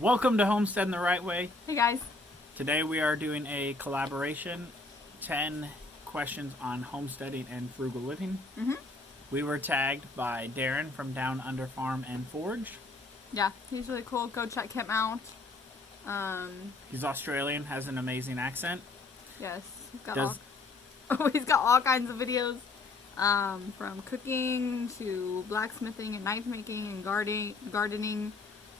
Welcome to Homesteading the Right Way. Hey guys. Today we are doing a collaboration, 10 questions on homesteading and frugal living. We were tagged by Darren from Down Under Farm and Forge. Yeah, he's really cool. Go check him out. He's Australian, has an amazing accent. Yes, he's got all kinds of videos, from cooking to blacksmithing and knife making and gardening.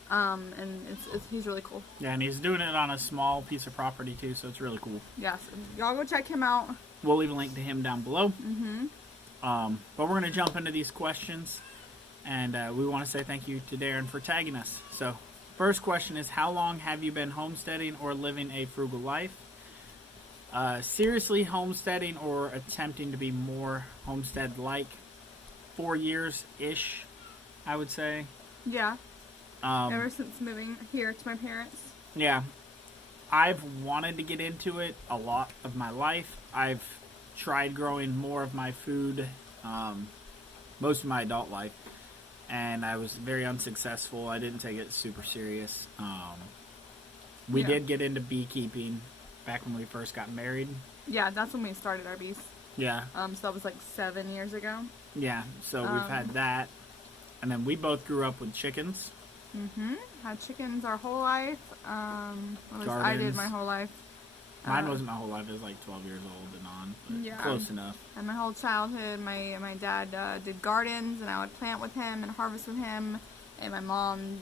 And he's really cool. Yeah, and he's doing it on a small piece of property too, so it's really cool. Yes, y'all go check him out. We'll leave a link to him down below. But we're going to jump into these questions, and we want to say thank you to Darren for tagging us. So, first question is, how long have you been homesteading or living a frugal life? Seriously homesteading or attempting to be more homestead-like? 4 years-ish, I would say. Yeah. Ever since moving here to my parents. Yeah. I've wanted to get into it a lot of my life. I've tried growing more of my food most of my adult life, and I was very unsuccessful. I didn't take it super serious. We did get into beekeeping back when we first got married. Yeah, that's when we started our bees. Yeah. So that was like 7 years ago. Yeah, so we've had that. And then we both grew up with chickens. Had chickens our whole life. I did my whole life. Mine wasn't my whole life. It was like 12 years old and on. But yeah. Close enough. And my whole childhood, my dad did gardens, and I would plant with him and harvest with him. And my mom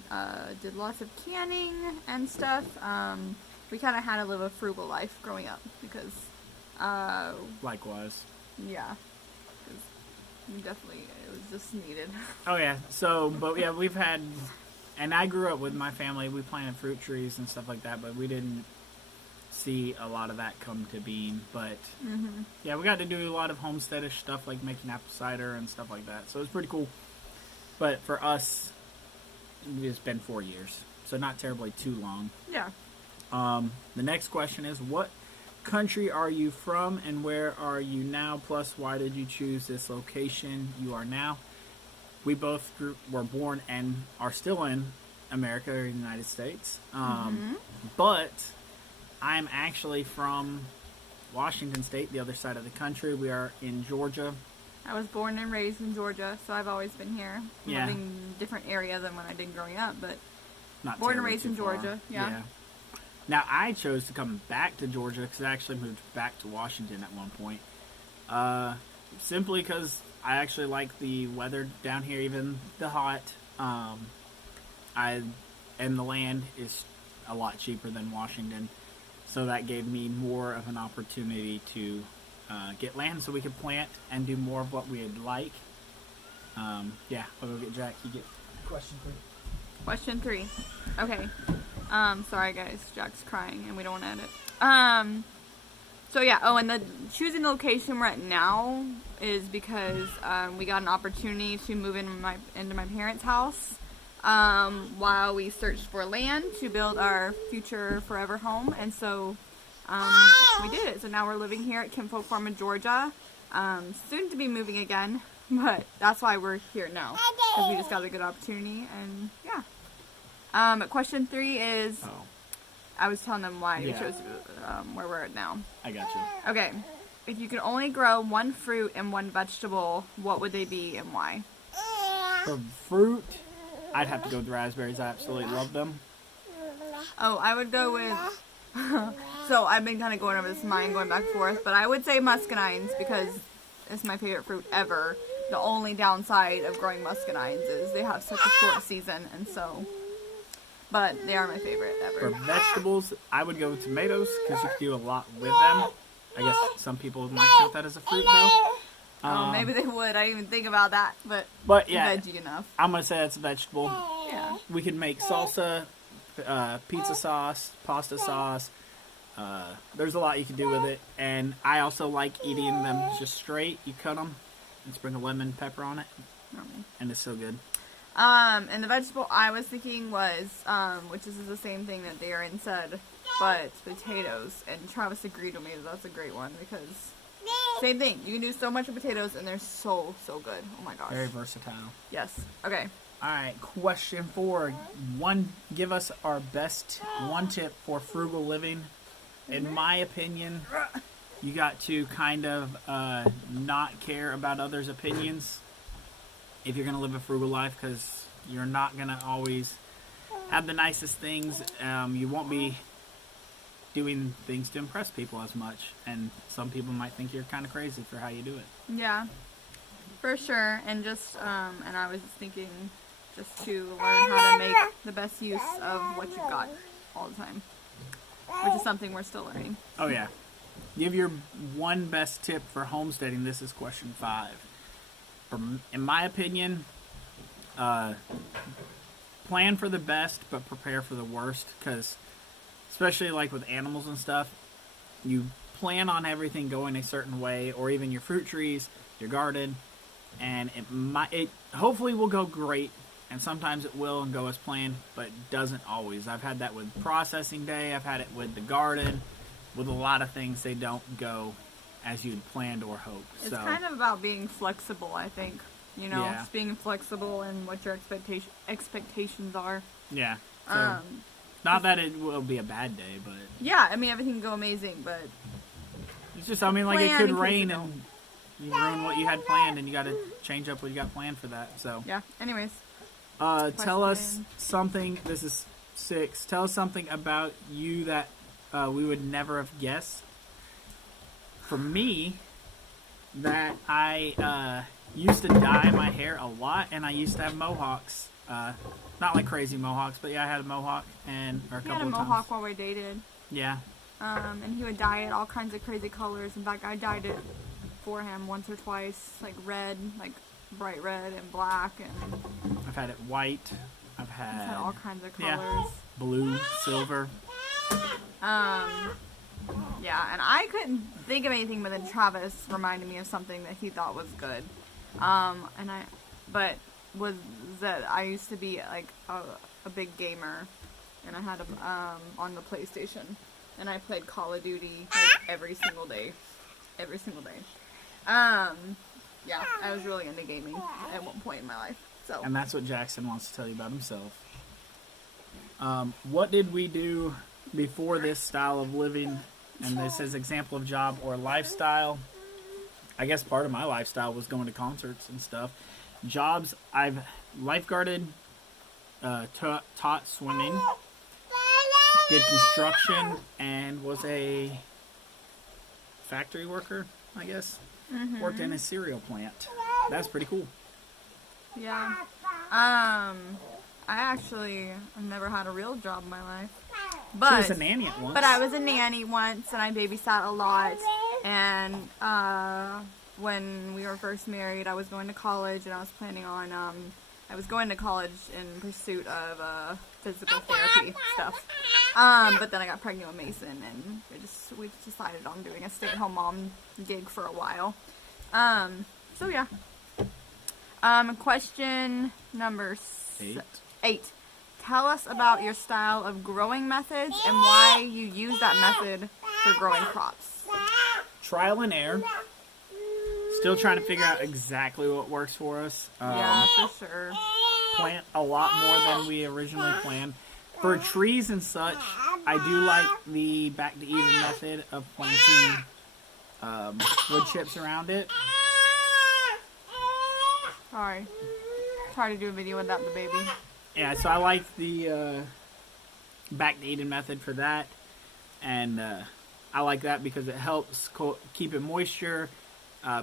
did lots of canning and stuff. We kind of had to live a frugal life growing up because... Likewise. Yeah. Definitely, it was just needed. Oh, yeah. So, but yeah, we've had... And I grew up with my family. We planted fruit trees and stuff like that, but we didn't see a lot of that come to being. But, yeah, we got to do a lot of homesteadish stuff, like making apple cider and stuff like that. So it was pretty cool. But for us, it's been 4 years. So not terribly too long. Yeah. The next question is, what country are you from and where are you now? Plus, why did you choose this location you are now? We both were born and are still in America or the United States. But I'm actually from Washington State, the other side of the country. We are in Georgia. I was born and raised in Georgia, so I've always been here. Yeah. Living in a different area than when I did growing up, but Not born and terribly raised too in far. Georgia. Yeah. Now, I chose to come back to Georgia because I actually moved back to Washington at one point. Simply because I actually like the weather down here, even the hot. And the land is a lot cheaper than Washington, so that gave me more of an opportunity to get land so we could plant and do more of what we'd like. Yeah, I'll go get Jack. You get question 3. Question 3. Okay. Sorry guys, Jack's crying and we don't want to edit. So yeah, and the choosing the location we're at now is because we got an opportunity to move into my parents' house while we searched for land to build our future forever home, and so we did it. So now we're living here at Kinfolk Farm in Georgia, soon to be moving again, but that's why we're here now, because we just got a good opportunity, and yeah. Question 3 is... Oh. I was telling them why we chose where we're at now. I got you. Okay. If you could only grow one fruit and one vegetable, what would they be and why? For fruit, I'd have to go with raspberries. I absolutely love them. Oh, I would go with... So, I've been kind of going over this in mind, going back and forth, but I would say muscadines because it's my favorite fruit ever. The only downside of growing muscadines is they have such a short season, and so... But they are my favorite ever. For vegetables, I would go with tomatoes because you can do a lot with them. I guess some people might count that as a fruit, though. Oh, maybe they would. I didn't even think about that, but yeah, veggie enough. I'm going to say that's a vegetable. Yeah. We could make salsa, pizza sauce, pasta sauce. There's a lot you can do with it. And I also like eating them just straight. You cut them and sprinkle lemon pepper on it. And it's so good. And the vegetable I was thinking was, which is the same thing that Darren said, but potatoes. And Travis agreed with me that that's a great one because same thing. You can do so much with potatoes and they're so, so good. Oh my gosh. Very versatile. Yes. Okay. All right, question 4. Give us our best one tip for frugal living. In my opinion, you got to kind of not care about others' opinions if you're going to live a frugal life, because you're not going to always have the nicest things. You won't be doing things to impress people as much, and some people might think you're kind of crazy for how you do it. Yeah, for sure. And just and I was just thinking just to learn how to make the best use of what you've got all the time, which is something we're still learning. Oh yeah. Give your one best tip for homesteading. This is question 5. In my opinion, plan for the best but prepare for the worst, because especially like with animals and stuff, you plan on everything going a certain way, or even your fruit trees, your garden, and it hopefully will go great, and sometimes it will and go as planned, but it doesn't always. I've had that with processing day, I've had it with the garden, with a lot of things. They don't go as you'd planned or hoped. It's kind of about being flexible, I think. You know, Yeah. just being flexible and what your expectations are. Yeah. So, not that it will be a bad day, but Yeah, I mean, everything can go amazing, but it's just, I mean, like, it plan could in case rain it and you ruin what you had planned, and you got to change up what you got planned for that. So, yeah. Anyways, tell us Question. something. This is 6. Tell us something about you that we would never have guessed. For me, that I used to dye my hair a lot, and I used to have mohawks. Not like crazy mohawks, but yeah, I had a mohawk or a he had couple a of mohawk times. while we dated. Yeah. And he would dye it all kinds of crazy colors. In fact, I dyed it for him once or twice, like red, like bright red and black, and I've had it white. I've he's had had all kinds of yeah. colors. blue, silver. Yeah, and I couldn't think of anything, but then Travis reminded me of something that he thought was good. Was that I used to be like a big gamer, and I had on the PlayStation, and I played Call of Duty like every single day. Yeah, I was really into gaming at one point in my life. So. And that's what Jackson wants to tell you about himself. What did we do before this style of living? And this is example of job or lifestyle. I guess part of my lifestyle was going to concerts and stuff. Jobs, I've lifeguarded, taught swimming, did construction, and was a factory worker, I guess. Mm-hmm. Worked in a cereal plant. That's pretty cool. Yeah. I've never had a real job in my life. But She was a nanny at once. But I was a nanny once, and I babysat a lot. And when we were first married, I was going to college, and I was planning on I was going to college in pursuit of physical therapy stuff. But then I got pregnant with Mason, and we just decided on doing a stay-at-home mom gig for a while. So yeah. Question number 8. Tell us about your style of growing methods and why you use that method for growing crops. Trial and error. Still trying to figure out exactly what works for us. Yeah, for sure. Plant a lot more than we originally planned. For trees and such, I do like the back to even method of planting wood chips around it. Sorry. Try to do a video without the baby. Yeah, so I like the back to Eden method for that, and I like that because it helps keep it moisture,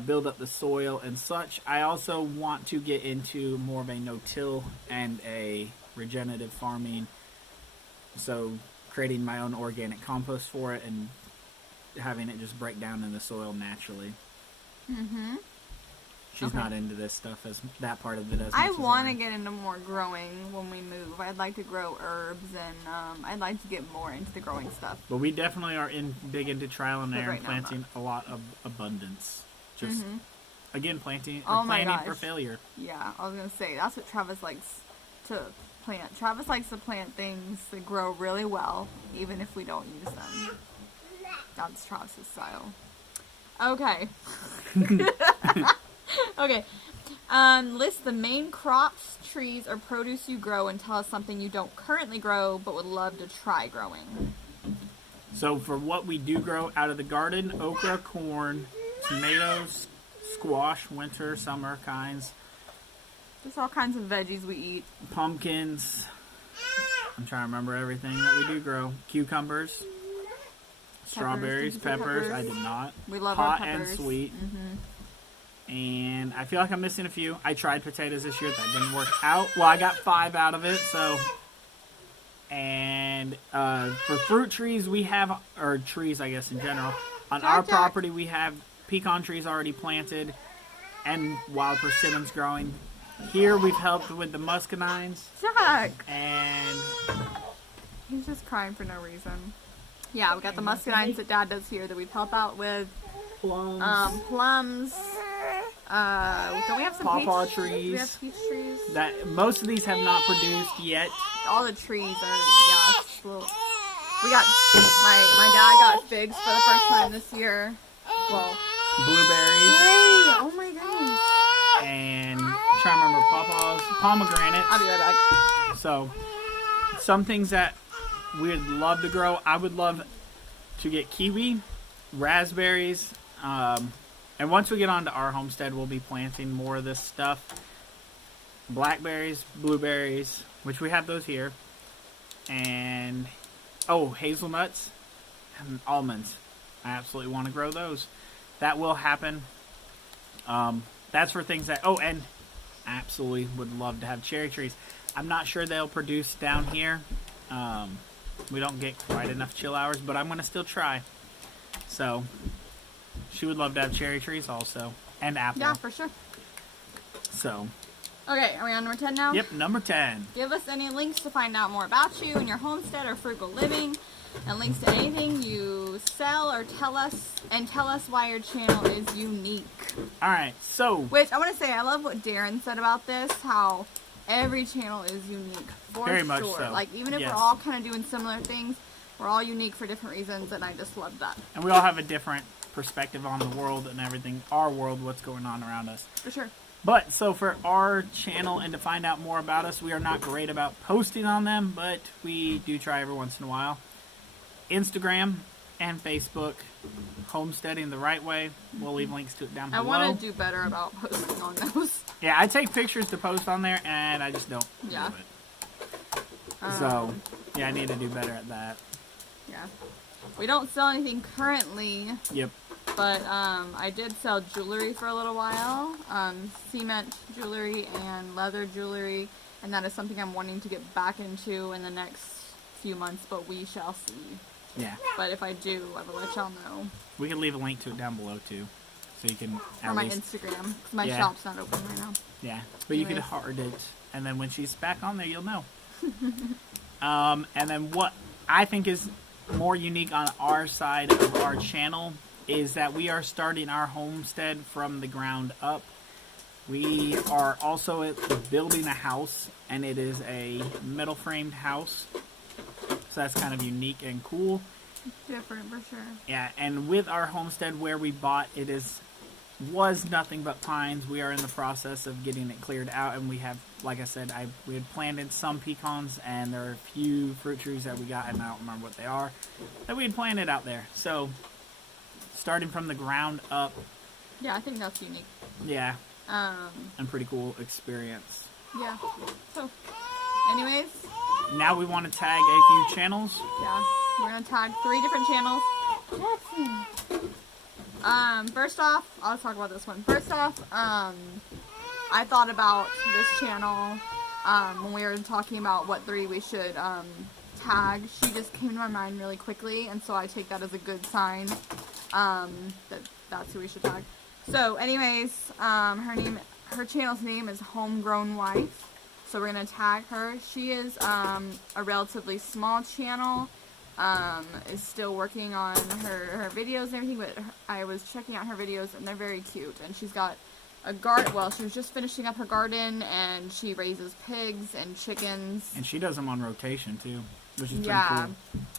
build up the soil and such. I also want to get into more of a no-till and a regenerative farming, so creating my own organic compost for it and having it just break down in the soil naturally. Mm-hmm. She's not into this stuff, as that part of it as much I as want to get into more growing when we move. I'd like to grow herbs, and I'd like to get more into the growing stuff. But we definitely are big into trial and But error right and now I'm planting a lot of abundance. Just, again, planting Oh or my planning for gosh. failure. Yeah, I was going to say, that's what Travis likes to plant. Travis likes to plant things that grow really well, even if we don't use them. That's Travis's style. Okay. Okay. List the main crops, trees, or produce you grow and tell us something you don't currently grow but would love to try growing. So for what we do grow out of the garden, okra, corn, tomatoes, squash, winter, summer kinds. There's all kinds of veggies we eat. Pumpkins. I'm trying to remember everything that we do grow. Cucumbers. Strawberries, peppers. I did not. We love hot our peppers. and sweet. And I feel like I'm missing a few. I tried potatoes this year. That didn't work out. Well, I got 5 out of it, so. And for fruit trees, we have, or trees, I guess, in general. On our property, we have pecan trees already planted and wild persimmons growing. Here, we've helped with the muscadines. Jack! And he's just crying for no reason. Yeah, we got the muscadines that Dad does here that we've helped out with. Plums. Don't we have some pawpaw peach trees? Do we have peach trees? That most of these have not produced yet. All the trees are, we got, my dad got figs for the first time this year. Well, Blueberries. hey, oh my goodness. And I'm trying to remember pawpaws, pomegranates. I'll be right back. So, some things that we would love to grow. I would love to get kiwi, raspberries, and once we get onto our homestead, we'll be planting more of this stuff. Blackberries, blueberries, which we have those here, and hazelnuts and almonds. I absolutely want to grow those. That will happen. That's for things that, and absolutely would love to have cherry trees. I'm not sure they'll produce down here. We don't get quite enough chill hours, but I'm going to still try. So, she would love to have cherry trees also. And apple. Yeah, for sure. So. Okay, are we on number 10 now? Yep, number 10. Give us any links to find out more about you and your homestead or frugal living, and links to anything you sell or tell us why your channel is unique. Alright, so. Which, I want to say, I love what Darren said about this, how every channel is unique. For Very sure. much so. Like, even if Yes. we're all kind of doing similar things, we're all unique for different reasons, and I just love that. And we all have a different perspective on the world and everything, our world, what's going on around us. For sure. But, so for our channel and to find out more about us, we are not great about posting on them, but we do try every once in a while. Instagram and Facebook, Homesteading the Right Way. We'll leave links to it down below. I want to do better about posting on those. Yeah, I take pictures to post on there, and I just don't do it. So, yeah, I need to do better at that. Yeah. We don't sell anything currently. Yep. But I did sell jewelry for a little while, cement jewelry and leather jewelry, and that is something I'm wanting to get back into in the next few months, but we shall see. Yeah. But if I do, I will let y'all know. We can leave a link to it down below, too, so you can For my Instagram, because my shop's not open right now. Yeah, but you could Anyways. heart it, and then when she's back on there, you'll know. And then what I think is more unique on our side of our channel is that we are starting our homestead from the ground up. We are also building a house, and it is a metal framed house. So that's kind of unique and cool. Different for sure. Yeah, and with our homestead where we bought, was nothing but pines. We are in the process of getting it cleared out, and we have, like I said, we had planted some pecans, and there are a few fruit trees that we got, and I don't remember what they are, that we had planted out there. So, starting from the ground up. Yeah, I think that's unique. Yeah. And pretty cool experience. Yeah. So, anyways. Now we want to tag a few channels. Yeah. We're going to tag 3 different channels. First off, I'll talk about this one. First off, I thought about this channel when we were talking about what 3 we should tag. She just came to my mind really quickly, and so I take that as a good sign that's who we should tag. So, anyways, her channel's name is Homegrown Wife. So we're gonna tag her. She is a relatively small channel. Is still working on her videos and everything, but I was checking out her videos and they're very cute. And she's got a garden. Well, she was just finishing up her garden, and she raises pigs and chickens. And she does them on rotation too, which is pretty cool.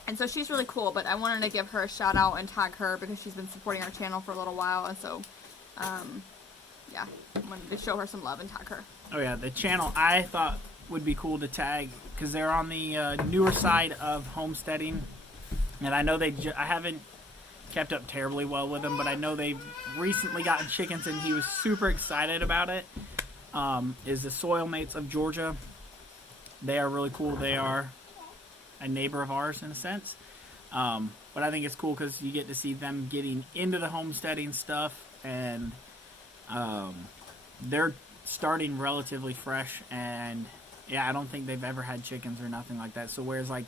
And so she's really cool. But I wanted to give her a shout out and tag her because she's been supporting our channel for a little while, and so yeah, I'm going to show her some love and tag her. Oh yeah, the channel I thought would be cool to tag because they're on the newer side of homesteading, and I know I haven't kept up terribly well with them, but I know they've recently gotten chickens, and he was super excited about it. Is the Soil Mates of Georgia. They are really cool. They are a neighbor of ours in a sense, but I think it's cool because you get to see them getting into the homesteading stuff, and they're starting relatively fresh, and yeah, I don't think they've ever had chickens or nothing like that. So whereas like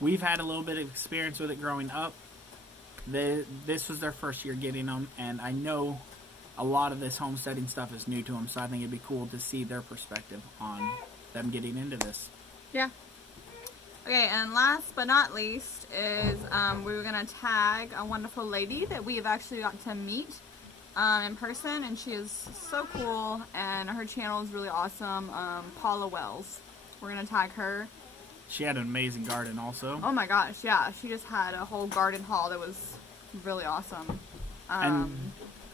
we've had a little bit of experience with it growing up, this was their first year getting them, and I know a lot of this homesteading stuff is new to them, so I think it'd be cool to see their perspective on them getting into this. Yeah. Okay, and last but not least is we were going to tag a wonderful lady that we have actually got to meet in person, and she is so cool, and her channel is really awesome. Paula Wells. We're going to tag her. She had an amazing garden also. Oh my gosh, yeah. She just had a whole garden haul that was really awesome. And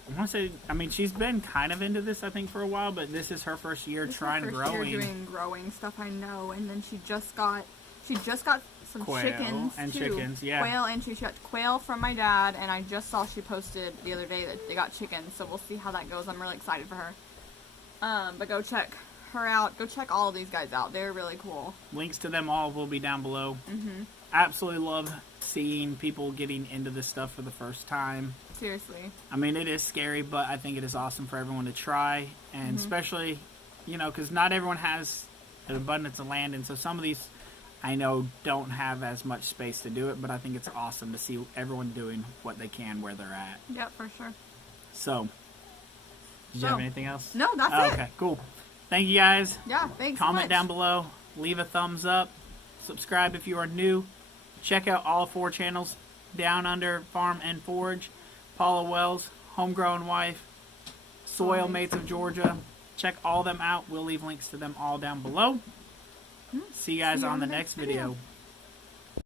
I want to say, I mean, she's been kind of into this, I think, for a while, but this is her first year trying growing. Year doing growing stuff, I know. And then she just got some Quail chickens and too. Chickens, yeah. Quail, and she got quail from my dad, and I just saw she posted the other day that they got chickens, so we'll see how that goes. I'm really excited for her. But go check her out. Go check all of these guys out. They're really cool. Links to them all will be down below. Mm-hmm. Absolutely love seeing people getting into this stuff for the first time. Seriously. I mean, it is scary, but I think it is awesome for everyone to try, and especially, you know, because not everyone has an abundance of land, and so some of these, I know, don't have as much space to do it, but I think it's awesome to see everyone doing what they can where they're at. Yep, for sure. So, did you have anything else? No, that's it. Okay, cool. Thank you guys. Yeah, thanks Comment so much. down below. Leave a thumbs up. Subscribe if you are new. Check out all 4 channels down under Farm and Forage. Paula Wells, Homegrown Wife, Soil Mates of Georgia. Check all them out. We'll leave links to them all down below. See you guys on the next video.